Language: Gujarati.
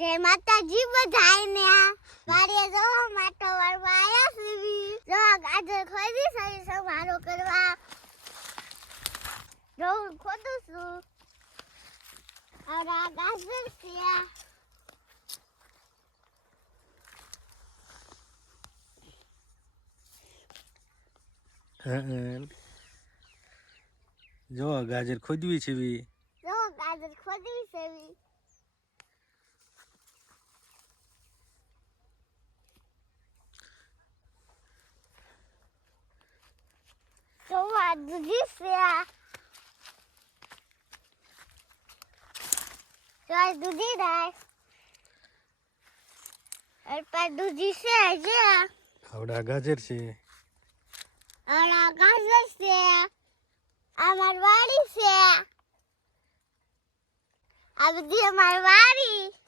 જય માતાજી બધાને વાડીએ જો માટો વાળવા આયા સીવી જો ગાજર ખોદી સહી સમારો કરવા જો ખોદું છું આ ગાજર છે જો ગાજર ખોદવી છે જો ગાજર ખોદવી છે તો આ દૂધી છે તો આ દૂધી દાય પર દૂધી છે જે આવડા ગાજર છે આ ગાજર છે અમાર વાડી છે આ બધી અમાર વાડી